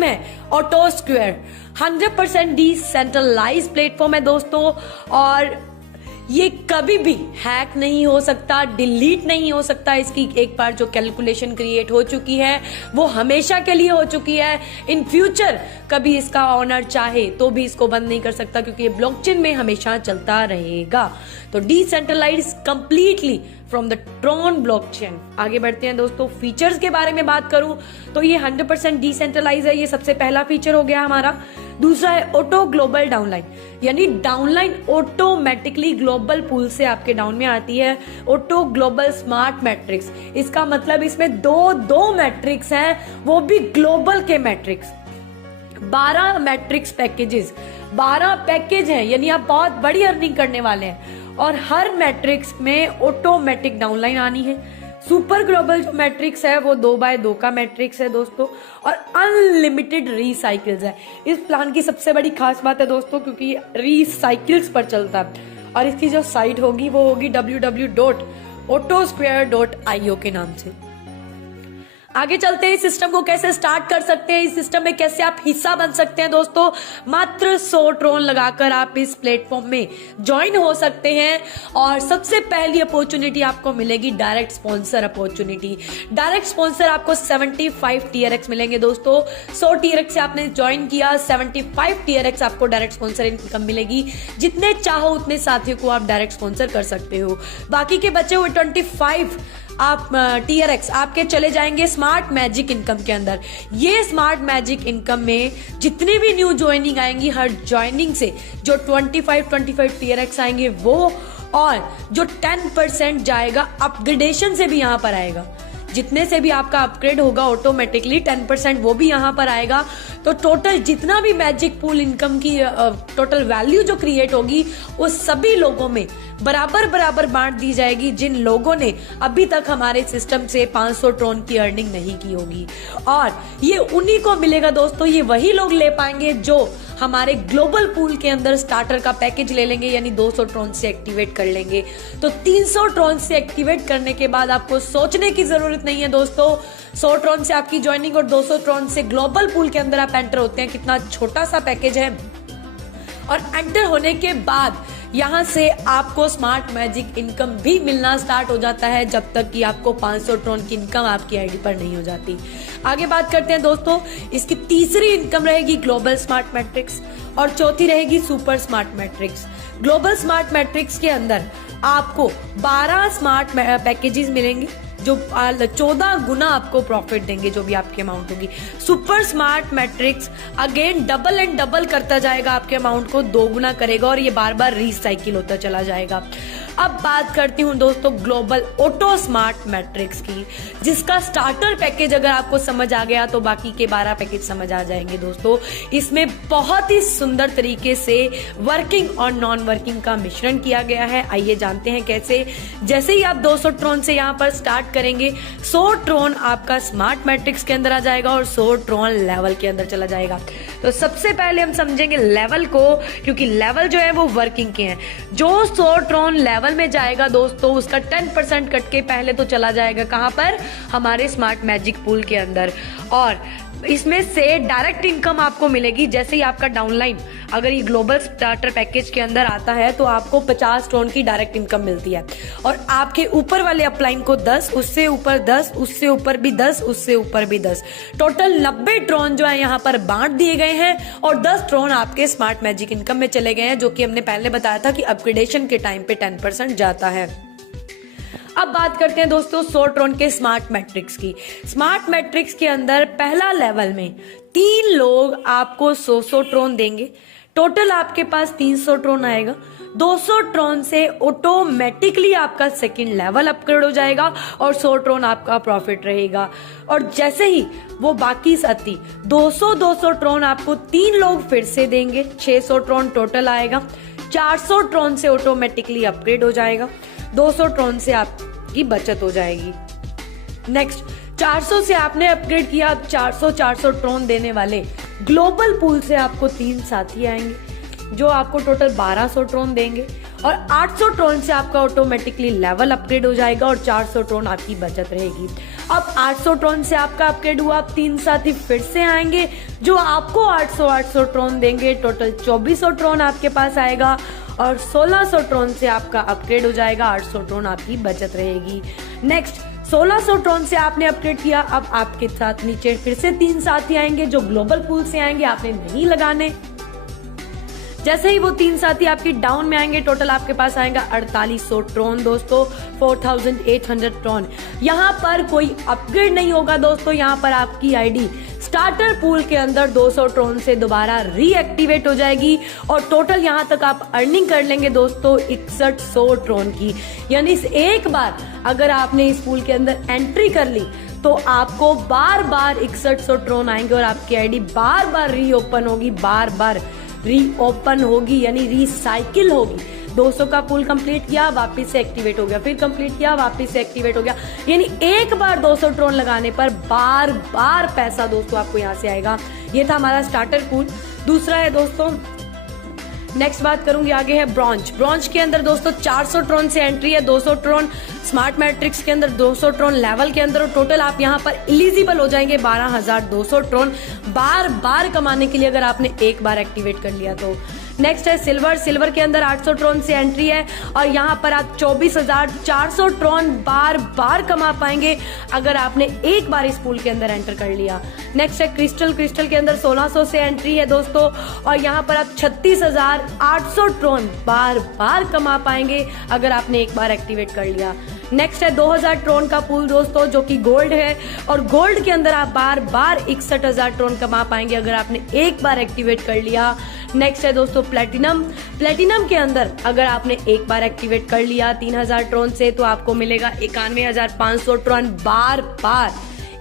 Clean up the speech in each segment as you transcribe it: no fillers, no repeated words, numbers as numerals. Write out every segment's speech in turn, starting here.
Name है auto square. 100% decentralise platform है दोस्तों, और ये कभी भी हैक नहीं हो सकता, डिलीट नहीं हो सकता। इसकी एक बार जो कैलकुलेशन क्रिएट हो चुकी है वो हमेशा के लिए हो चुकी है। इन फ्यूचर कभी इसका ऑनर चाहे तो भी इसको बंद नहीं कर सकता, क्योंकि ये ब्लॉकचेन में हमेशा चलता रहेगा। तो decentralise completely from the Tron blockchain. आगे बढ़ते हैं दोस्तों, फीचर्स के बारे में बात करूं तो ये 100% डिसेंट्रलाइज है, ये सबसे पहला फीचर हो गया हमारा। दूसरा है ऑटो ग्लोबल डाउनलाइन, यानी डाउनलाइन ऑटोमेटिकली ग्लोबल पूल से आपके डाउन में आती है। ऑटो ग्लोबल स्मार्ट मैट्रिक्स, इसका मतलब इसमें दो मैट्रिक्स हैं, वो भी ग्लोबल के मैट्रिक्स। 12 मैट्रिक्स पैकेजेस, 12 पैकेज हैं, यानी आप बहुत बड़ी अर्निंग करने वाले हैं। और हर मैट्रिक्स में ऑटोमेटिक डाउनलाइन आनी है। सुपर ग्लोबल जो मैट्रिक्स है वो 2x2 का मैट्रिक्स है दोस्तों, और अनलिमिटेड रीसाइकिल्स है। इस प्लान की सबसे बड़ी खास बात है दोस्तों, क्योंकि रीसाइकिल्स पर चलता है। और इसकी जो साइट होगी वो होगी www.autosquare.io के नाम से। आगे चलते हैं, इस सिस्टम को कैसे स्टार्ट कर सकते हैं, इस सिस्टम में कैसे आप हिस्सा बन सकते हैं दोस्तों। मात्र 100 ट्रोन लगाकर आप इस प्लेटफॉर्म में ज्वाइन हो सकते हैं। और सबसे पहली अपॉर्चुनिटी आपको मिलेगी direct sponsor opportunity. Direct sponsor आपको 75 TRX मिलेंगे दोस्तों। 100 TRX से आपने ज्वाइन किया, 75 TRX आपको डायरेक्ट स्पॉन्सर इनकम मिलेगी। जितने चाहो उतने साथियों को आप डायरेक्ट स्पॉन्सर कर सकते हो। बाकी के बचे हुए 25 आप TRX आपके चले जाएंगे स्मार्ट मैजिक इनकम के अंदर। ये स्मार्ट मैजिक इनकम में जितनी भी न्यू ज्वाइनिंग आएंगी, हर ज्वाइनिंग से जो 25 TRX आएंगे वो, और जो 10% जाएगा अपग्रेडेशन से भी यहाँ पर आएगा। जितने से भी आपका अपग्रेड होगा ऑटोमेटिकली 10% वो भी यहाँ पर आएगा। तो टोटल जितना भी मैजिक पूल इनकम की टोटल वैल्यू जो क्रिएट होगी वो सभी लोगों में बराबर बांट दी जाएगी, जिन लोगों ने अभी तक हमारे सिस्टम से 500 ट्रोन की अर्निंग नहीं की होगी। और ये उन्हीं को मिलेगा दोस्तों, ये वही लोग ले पाएंगे जो हमारे ग्लोबल पूल के अंदर स्टार्टर का पैकेज ले लेंगे, यानी 200 ट्रोन से एक्टिवेट कर लेंगे। तो 300 ट्रोन से एक्टिवेट करने के बाद आपको सोचने की जरूरत नहीं है दोस्तों। 100 ट्रोन से आपकी ज्वाइनिंग और 200 ट्रोन से ग्लोबल पूल के अंदर आप एंटर होते हैं। कितना छोटा सा पैकेज है। और एंटर होने के बाद यहाँ से आपको स्मार्ट मैजिक इनकम भी मिलना स्टार्ट हो जाता है, जब तक कि आपको 500 ट्रोन की इनकम आपकी आईडी पर नहीं हो जाती। आगे बात करते हैं दोस्तों, इसकी तीसरी इनकम रहेगी ग्लोबल स्मार्ट मैट्रिक्स, और चौथी रहेगी super smart matrix. Global smart matrix के अंदर आपको 12 स्मार्ट पैकेजेस मिलेंगे जो 14 गुना आपको प्रॉफिट देंगे, जो भी आपकी अमाउंट होगी। Super smart matrix again double and double करता जाएगा, आपके अमाउंट को 2 गुना करेगा, और ये बार बार रिसाइकिल होता चला जाएगा। अब बात करती हूँ दोस्तों ग्लोबल ऑटो स्मार्ट मैट्रिक्स की, जिसका स्टार्टर पैकेज अगर आपको समझ आ गया तो बाकी के 12 पैकेज समझ आ जाएंगे दोस्तों। इसमें बहुत ही सुंदर तरीके से वर्किंग और नॉन वर्किंग का मिश्रण किया गया है। आइए जानते हैं कैसे। जैसे ही आप 200 ट्रोन से यहाँ पर स्टार्ट करेंगे, 100 ट्रोन आपका स्मार्ट मैट्रिक्स के अंदर आ जाएगा और 100 ट्रोन लेवल के अंदर चला जाएगा। तो सबसे पहले हम समझेंगे लेवल को, क्योंकि लेवल जो है वो वर्किंग के हैं। जो 100 ट्रोन लेवल में जाएगा दोस्तों, उसका 10% कट के पहले तो चला जाएगा कहां पर, हमारे स्मार्ट मैजिक पूल के अंदर। और इसमें से डायरेक्ट इनकम आपको मिलेगी जैसे ही आपका डाउनलाइन अगर ये ग्लोबल स्टार्टर पैकेज के अंदर आता है तो आपको 50 ट्रोन की डायरेक्ट इनकम मिलती है। और आपके ऊपर वाले अपलाइन को 10, उससे ऊपर 10, उससे ऊपर भी 10, उससे ऊपर भी 10, टोटल 90 ट्रोन जो है यहाँ पर बांट दिए गए हैं। और 10 ट्रोन आपके स्मार्ट मैजिक इनकम में चले गए हैं, जो कि हमने पहले बताया था कि अपग्रेडेशन के टाइम पे 10% जाता है। अब बात करते हैं दोस्तों 100 ट्रोन के स्मार्ट मैट्रिक्स की। स्मार्ट मैट्रिक्स के अंदर पहला लेवल में 3 लोग आपको 100 ट्रोन देंगे। टोटल आपके पास 300 ट्रोन आएगा। 200 ट्रोन से ऑटोमेटिकली आपका सेकंड लेवल अपग्रेड हो जाएगा और 100 ट्रोन आपका प्रॉफिट रहेगा। और जैसे ही वो बाकी साथी 200 ट्रोन आपको 3 लोग फिर से देंगे, 600 ट्रोन टोटल आएगा। 400 ट्रोन से ऑटोमेटिकली अपग्रेड हो जाएगा। 200 ट्रोन से आपकी बचत हो जाएगी। नेक्स्ट 400 से आपने अपग्रेड किया, अब 400 ट्रोन देने वाले ग्लोबल पूल से आपको 3 साथी आएंगे जो आपको टोटल 1200 ट्रोन देंगे। और 800 ट्रोन से आपका ऑटोमेटिकली लेवल अपग्रेड हो जाएगा और 400 ट्रोन आपकी बचत रहेगी। अब 800 ट्रोन से आपका अपग्रेड हुआ, अब 3 साथी फिर से आएंगे जो आपको 800 ट्रोन देंगे। टोटल 2400 ट्रोन आपके पास आएगा और 1600 ट्रोन से आपका अपग्रेड हो जाएगा, 800 ट्रोन आपकी बचत रहेगी। नेक्स्ट 1600 ट्रोन से आपने अपग्रेड किया, अब आपके साथ नीचे फिर से 3 साथी आएंगे जो ग्लोबल पूल से आएंगे, आपने नहीं लगाने। जैसे ही वो 3 साथी आपकी डाउन में आएंगे, टोटल आपके पास आएगा 4800 ट्रोन दोस्तों, 4800 ट्रोन। यहाँ पर कोई अपग्रेड नहीं होगा दोस्तों, यहाँ पर आपकी आईडी स्टार्टर पूल के अंदर 200 ट्रोन से दोबारा रीएक्टिवेट हो जाएगी और टोटल यहाँ तक आप अर्निंग कर लेंगे दोस्तों 6100 ट्रोन की। यानी एक बार अगर आपने इस पूल के अंदर एंट्री कर ली तो आपको बार बार 6100 ट्रोन आएंगे और आपकी आईडी बार बार रीओपन होगी, बार बार रीओपन होगी, यानी रिसाइकिल होगी। 200 का पूल कंप्लीट किया, वापस से एक्टिवेट हो गया, फिर कंप्लीट किया, वापस से एक्टिवेट हो गया। यानी एक बार 200 ट्रोन लगाने पर बार बार पैसा दोस्तों आपको यहाँ से आएगा। ये था हमारा स्टार्टर पूल। दूसरा है दोस्तों, नेक्स्ट बात करूंगी आगे है ब्रॉन्ज। ब्रॉन्ज के अंदर दोस्तों 400 ट्रोन से एंट्री है, 200 ट्रोन स्मार्ट मैट्रिक्स के अंदर, 200 ट्रोन लेवल के अंदर और टोटल आप यहाँ पर एलिजिबल हो जाएंगे 12200 ट्रोन बार बार कमाने के लिए अगर आपने एक बार एक्टिवेट कर लिया तो। नेक्स्ट है सिल्वर। सिल्वर के अंदर 800 ट्रोन से एंट्री है और यहाँ पर आप 24400 ट्रोन बार बार कमा पाएंगे अगर आपने एक बार इस पूल के अंदर एंटर कर लिया। नेक्स्ट है क्रिस्टल। क्रिस्टल के अंदर 1600 से एंट्री है दोस्तों और यहाँ पर आप 36800 ट्रोन बार बार कमा पाएंगे अगर आपने एक बार एक्टिवेट कर लिया। नेक्स्ट है 2000 ट्रोन का पूल दोस्तों जो कि गोल्ड है और गोल्ड के अंदर आप बार बार 61000 ट्रोन कमा पाएंगे अगर आपने एक बार एक्टिवेट कर लिया। नेक्स्ट है दोस्तों प्लेटिनम। प्लेटिनम के अंदर अगर आपने एक बार एक्टिवेट कर लिया 3000 ट्रोन से तो आपको मिलेगा 91500 ट्रोन बार बार,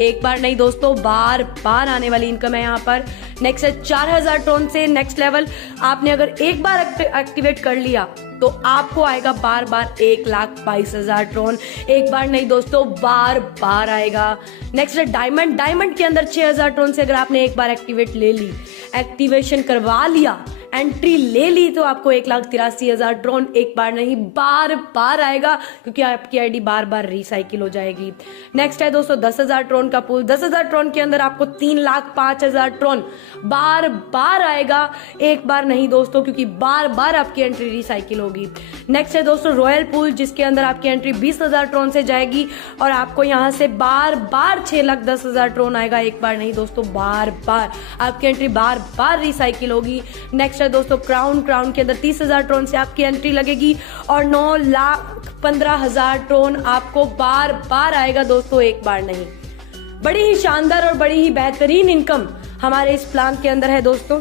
एक बार नहीं दोस्तों बार बार आने वाली इनकम है यहाँ पर। नेक्स्ट है 4000 ट्रोन से नेक्स्ट लेवल। आपने अगर एक बार एक्टिवेट कर लिया तो आपको आएगा बार बार 1,22,000 ट्रोन, एक बार नहीं दोस्तों बार बार आएगा। नेक्स्ट है डायमंड। डायमंड के अंदर 6000 ट्रोन से अगर आपने एक बार एक्टिवेट ले ली, एक्टिवेशन करवा लिया, एंट्री ले ली तो आपको 1,83,000 ट्रोन एक बार नहीं बार बार आएगा क्योंकि आपकी आईडी बार बार रिसाइकिल हो जाएगी। नेक्स्ट है दोस्तों 10,000 ट्रोन का पूल। 10,000 ट्रोन के अंदर आपको 3,05,000 ट्रोन बार बार आएगा, एक बार नहीं दोस्तों क्योंकि बार बार आपकी एंट्री रिसाइकिल होगी। नेक्स्ट है दोस्तों रॉयल पूल जिसके अंदर आपकी एंट्री 20,000 ट्रोन से जाएगी और आपको यहाँ से बार बार 6,10,000 ट्रोन आएगा, एक बार नहीं दोस्तों बार बार आपकी एंट्री बार बार रिसाइकिल होगी। नेक्स्ट है दोस्तों क्राउन। क्राउन के अंदर 30,000 ट्रोन से आपकी एंट्री लगेगी और 9,15,000 ट्रोन आपको बार बार आएगा दोस्तों, एक बार नहीं। बड़ी ही शानदार और बड़ी ही बेहतरीन इनकम हमारे इस प्लान के अंदर है दोस्तों।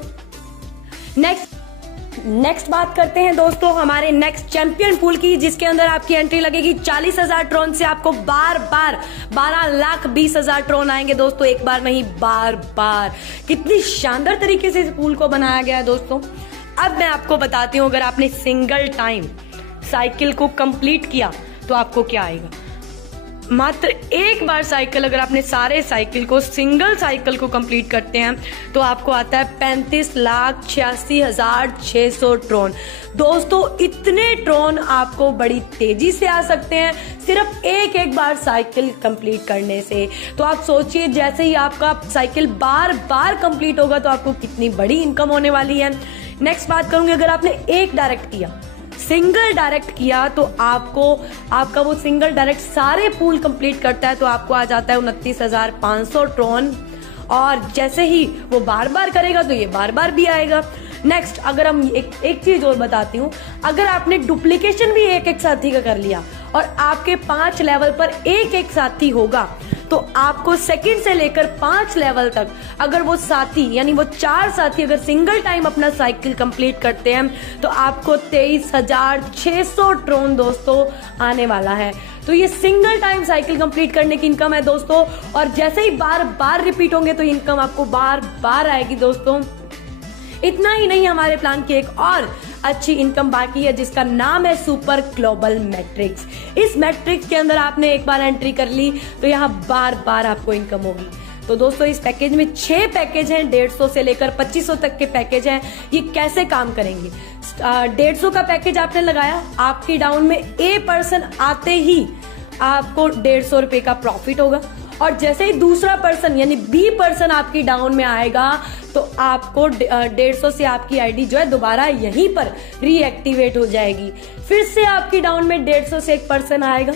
नेक्स्ट बात करते हैं दोस्तों हमारे नेक्स्ट चैंपियन पूल की जिसके अंदर आपकी एंट्री लगेगी 40,000 ट्रोन से आपको बार बार 12,20,000 ट्रोन आएंगे दोस्तों, एक बार नहीं बार बार। कितनी शानदार तरीके से इस पूल को बनाया गया है दोस्तों। अब मैं आपको बताती हूँ अगर आपने सिंगल टाइम साइकिल को कंप्लीट किया तो आपको क्या आएगा। मात्र एक बार साइकिल अगर आपने सारे साइकिल को सिंगल साइकिल को कंप्लीट करते हैं तो आपको आता है 35,86,600 ट्रोन। दोस्तों इतने ट्रोन आपको बड़ी तेजी से आ सकते हैं सिर्फ एक बार साइकिल कंप्लीट करने से। तो आप सोचिए जैसे ही आपका साइकिल बार बार कंप्लीट होगा तो आपको कितनी बड़ी इनकम होने वाली है। नेक्स्ट बात करूंगी अगर आपने एक डायरेक्ट किया, सिंगल डायरेक्ट किया तो आपका वो सिंगल डायरेक्ट सारे पूल कंप्लीट करता है तो आपको आ जाता है 29,500 ट्रोन और जैसे ही वो बार बार करेगा तो ये बार बार भी आएगा। नेक्स्ट अगर हम एक चीज और बताती हूँ, अगर आपने डुप्लीकेशन भी एक साथी का कर लिया और आपके 5 लेवल पर एक साथी होगा तो आपको सेकंड से लेकर 5 लेवल तक अगर वो साथी यानी वो 4 साथी अगर सिंगल टाइम अपना साइकिल कंप्लीट करते हैं तो आपको 23,600 ट्रोन दोस्तों आने वाला है। तो ये सिंगल टाइम साइकिल कंप्लीट करने की इनकम है दोस्तों और जैसे ही बार बार रिपीट होंगे तो इनकम आपको बार बार आएगी दोस्तों। इतना ही नहीं, हमारे प्लान की एक और अच्छी इनकम बाकी है जिसका नाम है सुपर ग्लोबल मैट्रिक्स। इस मैट्रिक्स के अंदर आपने एक बार एंट्री कर ली तो यहाँ बार बार आपको इनकम होगी। तो दोस्तों इस पैकेज में 6 पैकेज हैं, 150 से लेकर 2500 तक के पैकेज हैं। ये कैसे काम करेंगे? 150 का पैकेज आपने लगाया, आपकी डाउन में A% आते ही आपको 150 रुपए का प्रॉफिट होगा। और जैसे ही दूसरा पर्सन यानी B% आपकी डाउन में आएगा तो आपको 150 से आपकी आईडी जो है दोबारा यहीं पर रीएक्टिवेट हो जाएगी। फिर से आपकी डाउन में 150 से एक पर्सन आएगा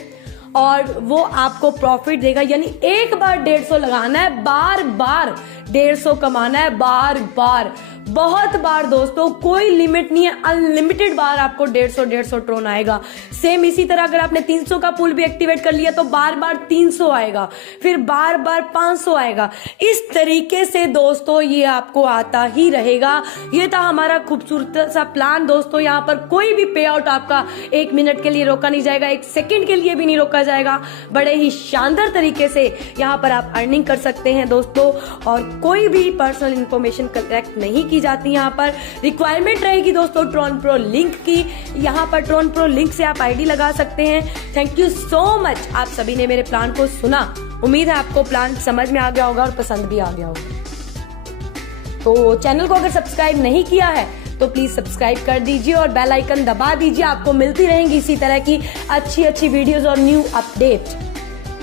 और वो आपको प्रॉफिट देगा। यानी एक बार 150 लगाना है, बार बार 150 कमाना है, बार बार, बहुत बार दोस्तों, कोई लिमिट नहीं है, अनलिमिटेड बार आपको 150 ट्रोन आएगा। सेम इसी तरह अगर आपने 300 का पूल भी एक्टिवेट कर लिया तो बार बार 300 आएगा, फिर बार बार 500 आएगा। इस तरीके से दोस्तों ये आपको आता ही रहेगा। ये था हमारा खूबसूरत सा प्लान दोस्तों। यहाँ पर कोई भी पे आउट आपका 1 मिनट के लिए रोका नहीं जाएगा, 1 सेकेंड के लिए भी नहीं रोका जाएगा। बड़े ही शानदार तरीके से यहाँ पर आप अर्निंग कर सकते हैं दोस्तों। और कोई भी पर्सनल इंफॉर्मेशन कलेक्ट नहीं की जाती। यहाँ पर रिक्वायरमेंट रहेगी दोस्तों ट्रॉन प्रो लिंक की। यहाँ पर ट्रॉन प्रो लिंक से आप आईडी लगा सकते हैं। थैंक यू सो मच, आप सभी ने मेरे प्लान को सुना। उम्मीद है आपको प्लान समझ में आ गया होगा और पसंद भी आ गया होगा। तो चैनल को अगर सब्सक्राइब नहीं किया है तो प्लीज सब्सक्राइब कर दीजिए और बेल आइकन दबा दीजिए। आपको मिलती रहेंगी इसी तरह की अच्छी वीडियोस और न्यू अपडेट।